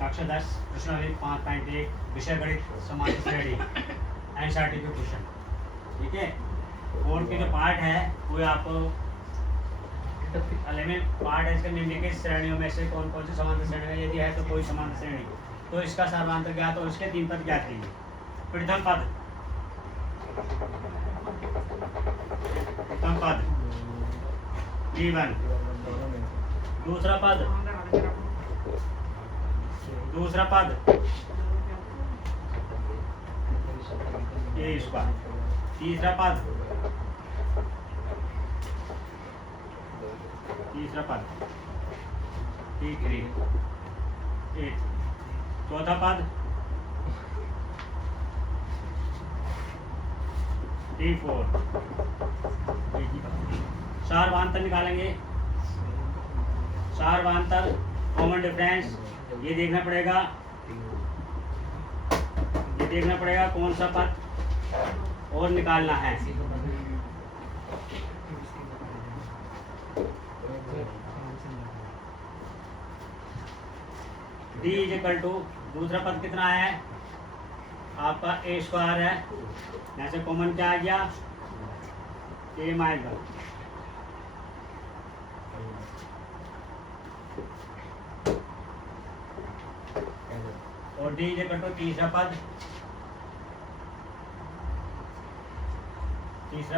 कक्षा 10 प्रश्नावली 5.1 विषय गणित समांतर श्रेणी एनसीईआरटी के क्वेश्चन। ठीक है, कोड के जो पार्ट है वो आपको 11 पार्ट है। इसके निम्नलिखित श्रेणियों में से कौन कौन सी समांतर श्रेणी है, यदि है तो कोई समांतर श्रेणी तो इसका सर्वांतर ज्ञात और इसके 3 पद ज्ञात कीजिए। प्रथम पद T1, दूसरा पद A स्क्वायर, तीसरा पद T3, 8, चौथा पद T4, सारवांतर निकालेंगे। सारवांतर कॉमन डिफरेंस ये देखना पड़ेगा कौन सा पद और निकालना है। D इक्वल टू दूसरा पद कितना है आपका A स्क्वायर है, यहाँ से कॉमन क्या आ गया A माइनस 1। और D इक्वल टू तीसरा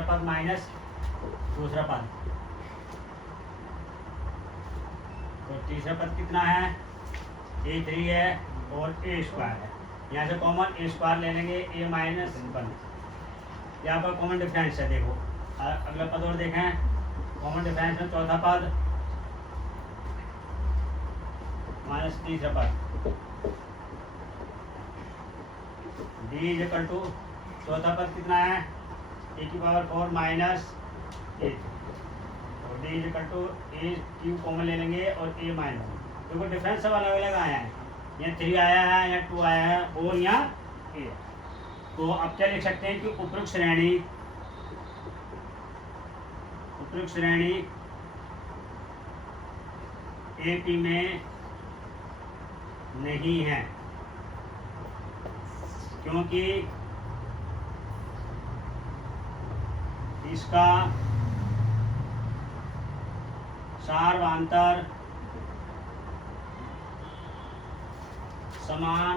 पद माइनस दूसरा पद। तो तीसरा पद कितना है A3 है और A स्क्वायर है, यहाँ से कॉमन A स्क्वायर ले लेंगे A माइनस 1। यहाँ पर कॉमन डिफरेंस है। देखो अगला पद और देखें, कॉमन डिफरेंस में चौथा पद माइनस तीसरा पद। D इक्वल टू चौथा पद कितना है A⁴ माइनस 8 और D equal to A³ common ले लेंगे और A माइनस। देखो डिफरेंस सब अलग अलग आया है, यहाँ 3 आया है, यहाँ 2 आया है और यहाँ A। तो अब क्या लिख सकते हैं कि उपरोक्त श्रेणी AP में नहीं है, क्योंकि इसका सारवांतर समान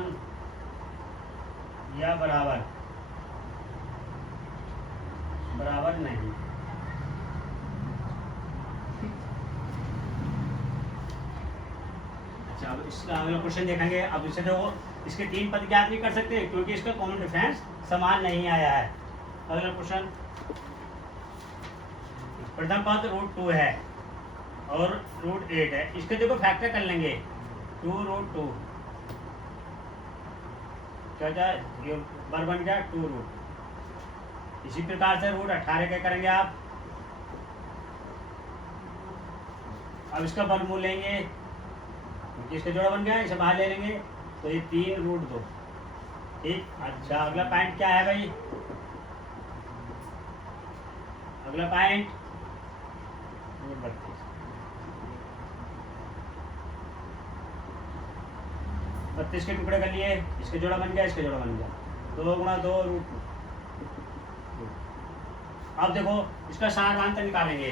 या बराबर नहीं। अच्छा, अब इसका अगला क्वेश्चन देखेंगे। अब इसे देखो, इसके 3 पद ज्ञात नहीं कर सकते क्योंकि इसका कॉमन डिफरेंस समान नहीं आया है। अगला क्वेश्चन, प्रथम पद √2 है और √8 है। इसके देखो फैक्टर कर लेंगे 2√2 क्या जाए, ये बर बन गया 2√। इसी प्रकार से √18 क्या करेंगे आप, अब इसका वर्गमूल लेंगे क्योंकि इसका जोड़ा बन गया, इसे बाहर ले लेंगे तो ये 3√2। ठीक, अच्छा अगला पॉइंट क्या है भाई, अगला पॉइंट 32 के टुकड़े कर लिए, इसका जोड़ा बन गया, इसका जोड़ा बन गया 2 × 2 √2। अब देखो इसका सारवांतर निकालेंगे।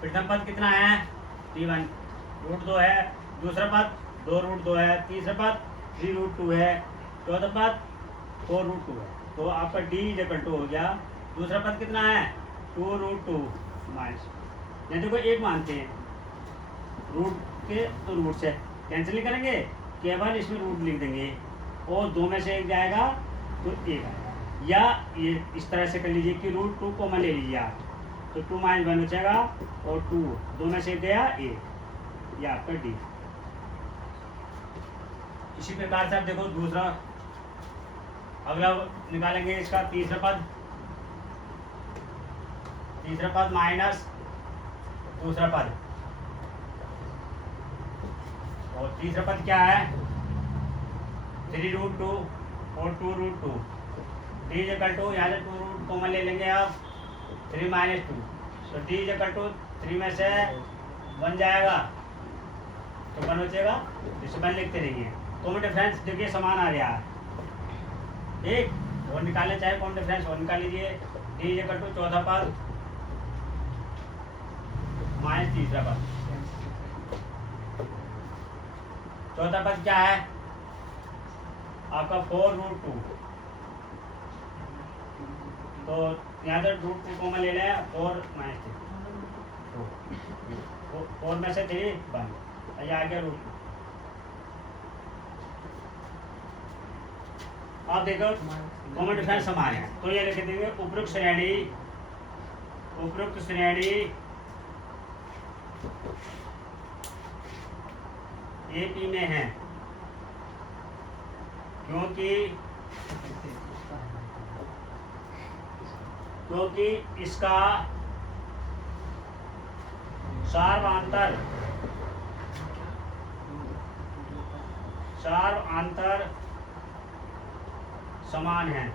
प्रथम पद कितना है T1 √2 है, दूसरा पद 2√2 है, तीसरा पद 3√2 है, चौथा पद 4√2 है। तो आपका D इक्वल टू हो गया, दूसरा पद कितना है 2√2 माइनस, यहाँ देखो 1 मानते हैं रूट के तो रूट से कैंसिल नहीं करेंगे, केवल इसमें रूट लिख देंगे और 2 में से 1 जाएगा तो 1 आएगा। या ये इस तरह से कर लीजिए कि √2 कॉमन ले लीजिए आप, तो 2 - 1 बचेगा और 2 में से गया 1, ये आपका D। इसी प्रकार से आप देखो दूसरा अगला निकालेंगे, इसका तीसरा पद माइनस दूसरा पद, और तीसरा पद क्या है 3√2 और 2√2। D इक्वल टू यहाँ से 2 कॉमन ले लेंगे आप 3 - 2, तो D इक्वल टू 3 में से 1 जाएगा तो 1 बचेगा, इसे 1 लिखते रहिए। कॉमन डिफरेंस देखिए समान आ रहा है, ठीक। वो निकालना चाहे कॉमन डिफरेंस वो निकाल लीजिए। डी इक्वल टू चौथा पद माइनस तीसरा पद। चौथा पद क्या है आपका 4√2, तो यहाँ से √2 कॉमन ले लें, 4 माइनस 4 में से 3 1, ये आ गया √2। आप देखो कॉमन डिफरेंस समान है, तो ये लिख देंगे उपरोक्त श्रेणी AP में है, क्योंकि इसका सार्वआंतर समान है।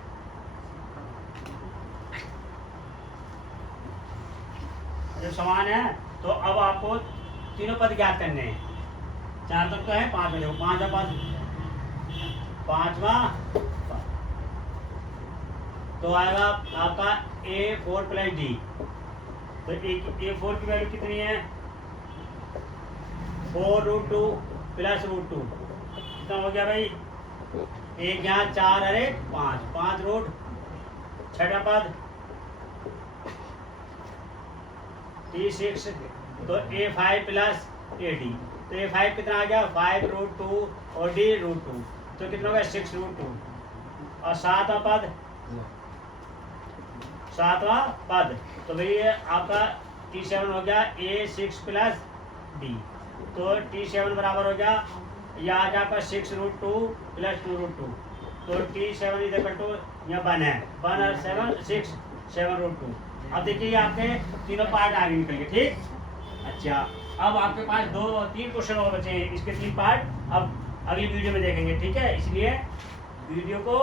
जब समान है तो अब आपको तीनों पद ज्ञात करने हैं। 4 तक तो है, 5 में देखो, 5वां पद, 5वां पद तो आएगा आपका A4 प्लस D। तो A4 की वैल्यू कितनी है 4√2 प्लस √2, कितना हो गया भाई, एक यहाँ 4 अरे 5 रूट। छठा पद T6, तो A5 प्लस AD, तो A5 कितना आ गया 5√2 और D √2, तो कितना हो गया 6√2। और सातवां पद तो भाई ये आपका T7 हो गया A6 प्लस D, तो T7 बराबर हो गया, यह आ गया आपका 6√2 प्लस 2√2, तो T7 इज इक्वल टू यहाँ 1 है, 1 और 7 6 7√2। अब देखिए आपके तीनों पार्ट आगे निकल गए, ठीक। अच्छा, अब आपके पास 3 क्वेश्चन और बचे हैं, इसके 3 पार्ट अब अगली वीडियो में देखेंगे, ठीक है। इसलिए वीडियो को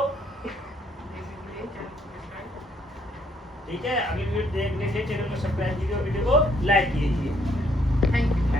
ठीक है, अगली वीडियो देखने के लिए चैनल को सब्सक्राइब कीजिए और वीडियो को लाइक कीजिए। Thank you.